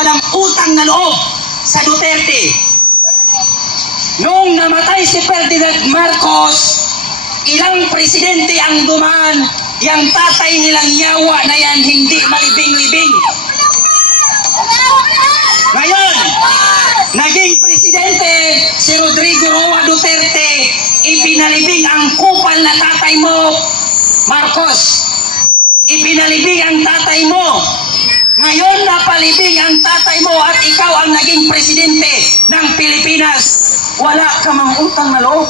walang utang na loob sa Duterte. Noong namatay si Ferdinand Marcos, ilang presidente ang dumaan, yang tatay nilang yawa na yan hindi malibing-libing. Ngayon, naging presidente si Rodrigo Roa Duterte, ipinalibing ang kupal na tatay mo, Marcos. Ipinalibing ang tatay mo. Ngayon napalibing ang tatay mo at ikaw ang naging presidente ng Pilipinas. Wala ka mang utang na loob.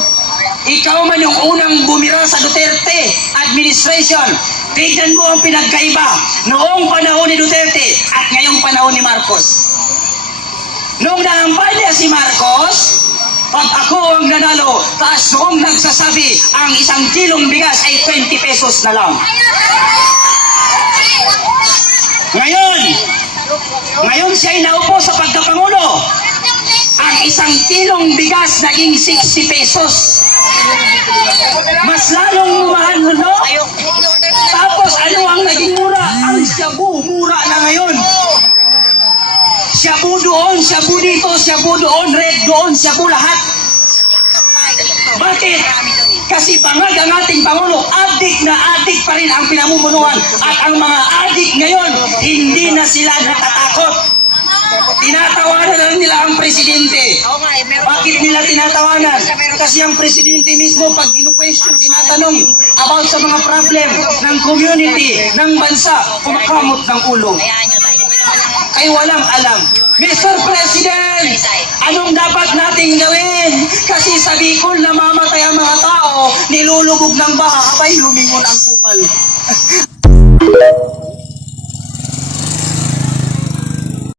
Ikaw man yung unang bumira sa Duterte administration. Tignan mo ang pinagkaiba noong panahon ni Duterte at ngayong panahon ni Marcos. Noong nangampanya si Marcos, pag ako ang nanalo, taas noong nagsasabi ang 1 kilong bigas ay 20 pesos na lang. Ngayon siya ay naupo sa pagkapangulo. Ang 1 kilong bigas naging 60 pesos. Mas lalong mahal, no? Tapos ano ang naging mura? Ang shabu, mura na ngayon. Shabu doon, shabu dito, shabu doon, red doon, shabu lahat. Bakit? Kasi bangag ang ating Pangulo, adik na adik pa rin ang pinamumunuan. At ang mga adik ngayon, hindi na sila natatakot. Tinatawanan na nila ang presidente. Bakit nila tinatawanan? Kasi ang presidente mismo, pag inu-question, tinatanong about sa mga problem ng community, ng bansa, kumakamot ng ulo. Kayo walang alam. Mr. President, anong dapat nating gawin? Kasi sa Bicol, namamatay ang mga tao, nilulubog ng baha, habay lumingon ang kupal.